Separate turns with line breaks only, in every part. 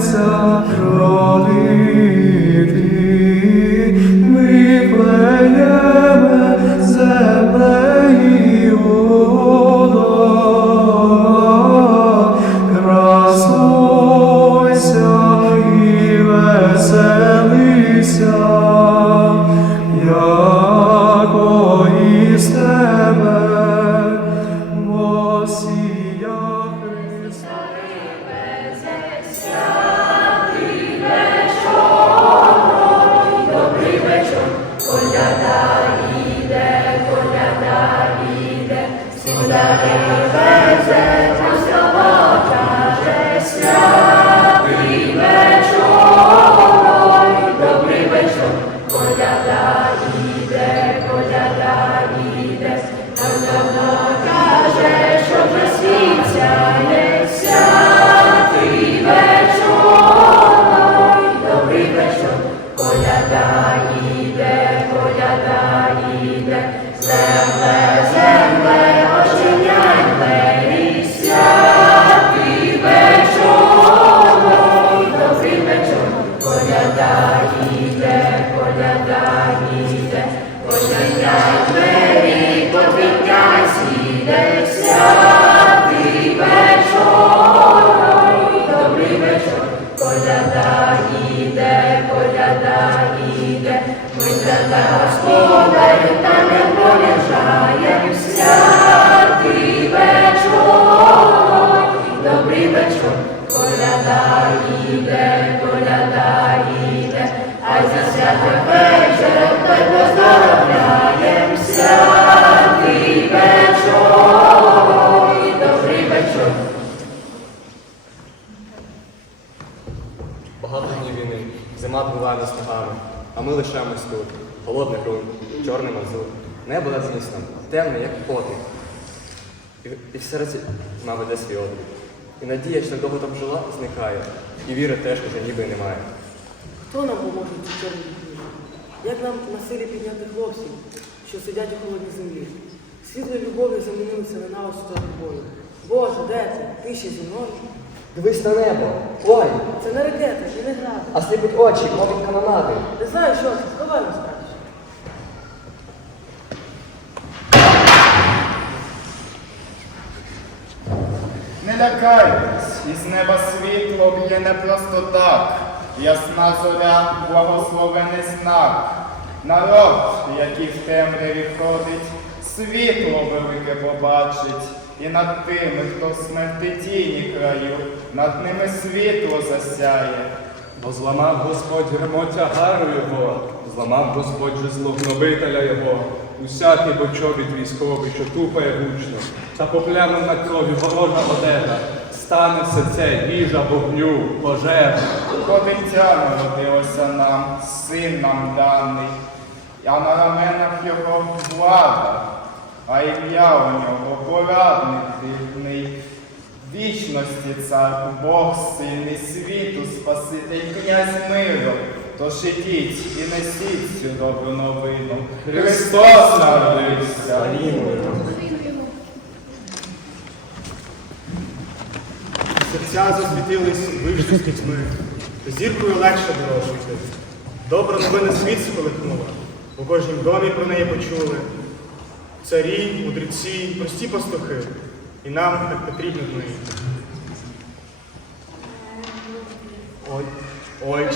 so
Багато зима буває за снігами, а ми лишаємось тут. Холодний ґрунт, чорний мазур, небо над змістом, темне, як потик. І, і все разі тьма веде свій одвік. І надія, що довго там жила, зникає. І віри теж уже ніби немає.
Хто нам поможе в цій чорній дні? Як нам на силі підняти хлопців, що сидять у холодній землі? Світло любові замінилися ненавистю та тобою. Боже, де ти? Ти ще зі мною?
Дивись на небо! Ой!
Це не ракети, і не гради.
А сліпить очі, мовить канонади.
Не знаю, що це, сховаємось краще.
Не лякайтесь, із неба світло б'є не просто так. Ясна зоря, благословений знак. Народ, який в темряві ходить, світло велике побачить. І над тими, хто в смерти тіні краю, над ними світло засяє.
Бо зламав Господь гремо тягару його, зламав Господь жезло гнобителя його, усякий бочовід військовий, що тупає гучно, та поплянув на крові ворожа одежа, стане все це їжа вогню, пожежа.
Бо дитя народилося нам, син нам даний, а на раменах його влада, а ім'я у нього порадник дивний. Вічності цар, Бог сильний світу, Спаситель, князь миру. Тож ідіть і несіть цю добру новину. Христос народився!
Серця засвітились вийшли з пітьми, зіркою легше дорожити. Добра новина світ сколихнула, у кожнім домі про неї почули. Царі, мудреці, прості пастухи, і нам так потрібно в неї. Ой,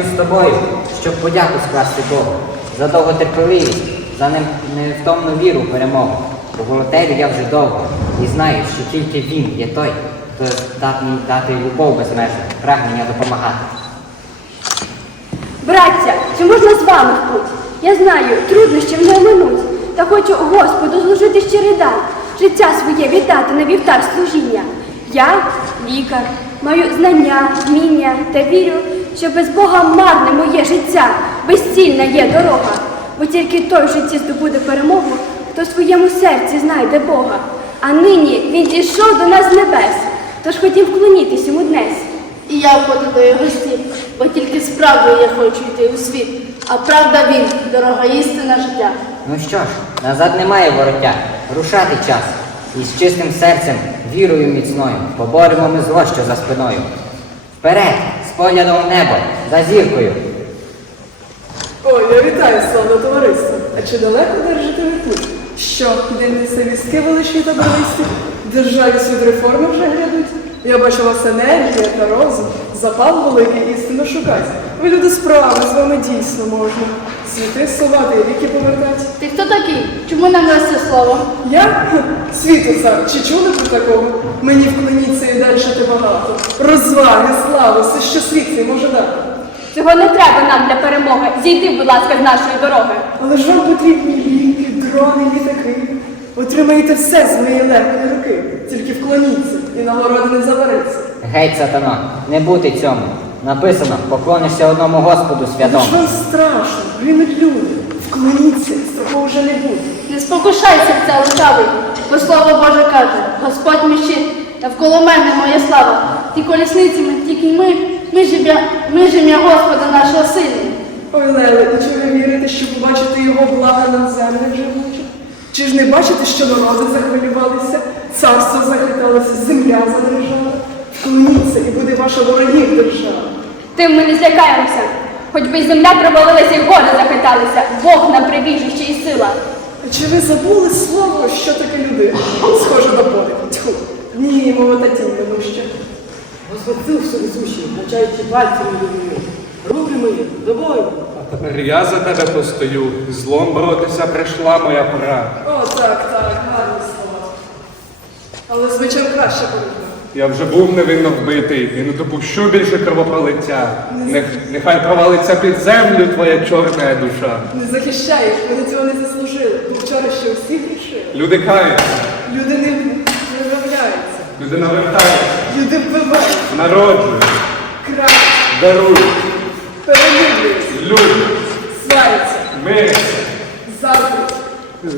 Я з тобою, щоб подяку скласти Богу за довготерпеливість, за невтомну віру перемогу. У воротеві я вже довго і знаю, що тільки він є той, хто здатний дати любов безмежну, прагнення допомагати.
Браття, чи можна з вами в путь? Я знаю, труднощі не оминуть, та хочу Господу зложити щирий дар, життя своє віддати на вівтар служіння. Я лікар, маю знання, вміння та вірю, що без Бога марне моє життя, безцільна є дорога, бо тільки той в житті здобуде перемогу, хто в своєму серці знайде Бога. А нині він дійшов до нас з небес, тож хотів вклонітись йому днес.
І я входжу до його стін, бо тільки справдою я хочу йти у світ, а правда він, дорога істина життя.
Ну що ж, назад немає вороття, рушати час. І з чистим серцем, вірою міцною, поборемо ми зло, що за спиною. Вперед, з поглядом в небо, за зіркою.
Ой, я вітаю, славне товариство. А чи далеко держите ви путь? Що, дивляться візки величні та бровисті? Державі суд реформи вже глядуть? Я бачу вас енергія та розум, запал великий істину шукать. Ви люди справи, з вами дійсно можна. Світи совати і віки повертать.
Ти хто такий? Чому нам це слово?
Я світу цар, чи чули про такого? Мені вклоніться і далі ти багато. Розваги, слави, все, що світ цей може дати.
Цього не треба нам для перемоги. Зійди, будь ласка, з нашої дороги.
Але ж вам потрібні ліки, дрони, літаки. Отримаєте все з моєї легкої руки. Тільки вклоніться і нагороди не забереться.
Геть, сатано, не бути цьому. Написано, поклонишся одному Господу святому.
вам страшно, гинуть люди. Вклоніться, такого вже не буде.
Не спокушайся серця лукавий, бо слово Боже каже, Господь мій щит, навколо мене моя слава. Ті колісницями, тільки ми, ми ж ім'я, ми ж ім'я Господа нашого сильні.
Ой, Леле, чи ви вірите, що побачите його блага на землях живучих? Чи ж не бачите, що народи захвилювалися, царство захиталося, земля задрижала? Вклоніться, і буде ваша ворогів держава.
Тим ми не злякаємося. Хоч би й земля провалилася і гори захиталися. Бог нам прибіжище і сила.
А Чи ви забули слово, що таке людина? Схоже до подиху. Тьху. Ні, мова та тінь минуща.
Господь сил всевисущий, навчаючи пальцями людьми. Руки мої, до бою.
А тепер я за тебе постою, злом боротися прийшла моя пора.
О, так, так. Але з мечем краще порівняно.
Я вже був невинно вбитий. І не допущу більше кровопролиття. Нех- нехай провалиться під землю твоя чорна душа.
Не захищаєш, вони цього не заслужили. Бо вчора ще всі грішили.
Люди каються,
Люди не, не виявляються.
люди навертаються,
Люди вбивають,
народжують,
крають,
дарують,
перелюблюють,
люблять,
сваряться,
миряться,
заздрять,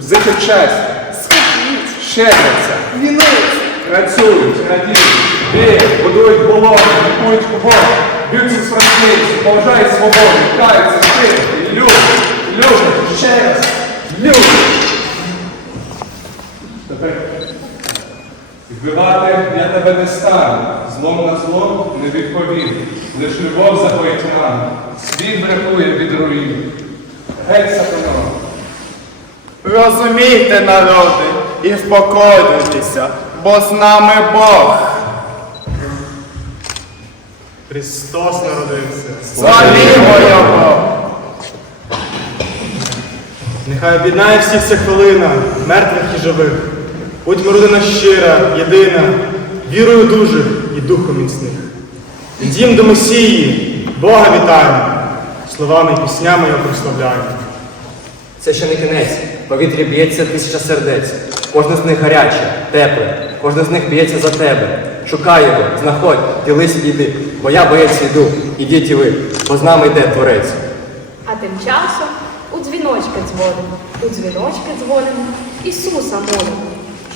взяти честь,
скупують,
щедяться,
вінуються.
працюють, радіють, вірять, будують болоти, лікують хворих, б'ються з французів, поважають свободу, каються, щирі, люблять, люблять, ще раз, люблять. Тепер. Вбивати я тебе не стану, злом на злом не відповім, лиш любов загоїть рану, світ врятує від руїн. Геть сатано.
Розумійте, народи, і впокорюйтеся, бо з нами Бог.
Христос народився.
Славімо Його!
Нехай об'єднає всіх ця хвилина, мертвих і живих. Будьмо родина щира, єдина, вірою дужих і духом міцних. Ідім до Месії, Бога вітаємо, словами і піснями його прославляємо.
Це ще не кінець. Повітрі б'ється тисяча сердець. Кожне з них гаряче, тепле, кожне з них б'ється за тебе. Шукай його, знаходь, ділись і йди. Бо я боєць йду, ідіть і ви, бо з нами йде творець.
А тим часом у дзвіночки дзвонимо, у дзвіночки дзвонимо, Ісуса молимо,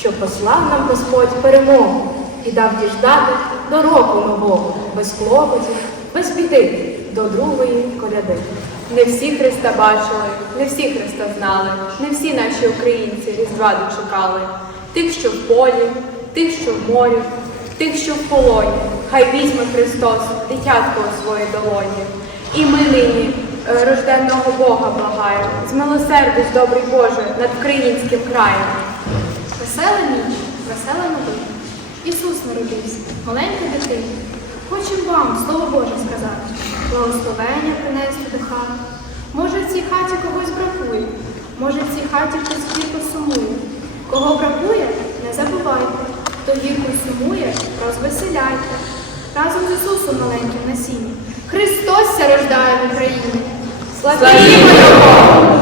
що послав нам Господь перемогу і дав діждати до року нового, без клопотів, без біди, до другої коляди.
Не всі Христа бачили, не всі Христа знали, не всі наші українці Різдва дочекали. Тих, що в полі, тих, що в морі, тих, що в полоні. Хай візьме Христос дитятко у свої долоні. І ми нині е, рожденного Бога благаємо, змилосердись, добрий Боже, над українським краєм.
Весела ніч, весела новина. Ісус народився, маленька дитина. Хочемо вам Слово Боже сказати, благословення принести до хати. Може, в цій хаті когось бракує, може, в цій хаті хтось гірко сумує. Кого бракує, не забувайте, хто гірко сумує, розвеселяйте. Разом з Ісусом маленьким насінням. Христос ся рождає в Україні. Славімо Його!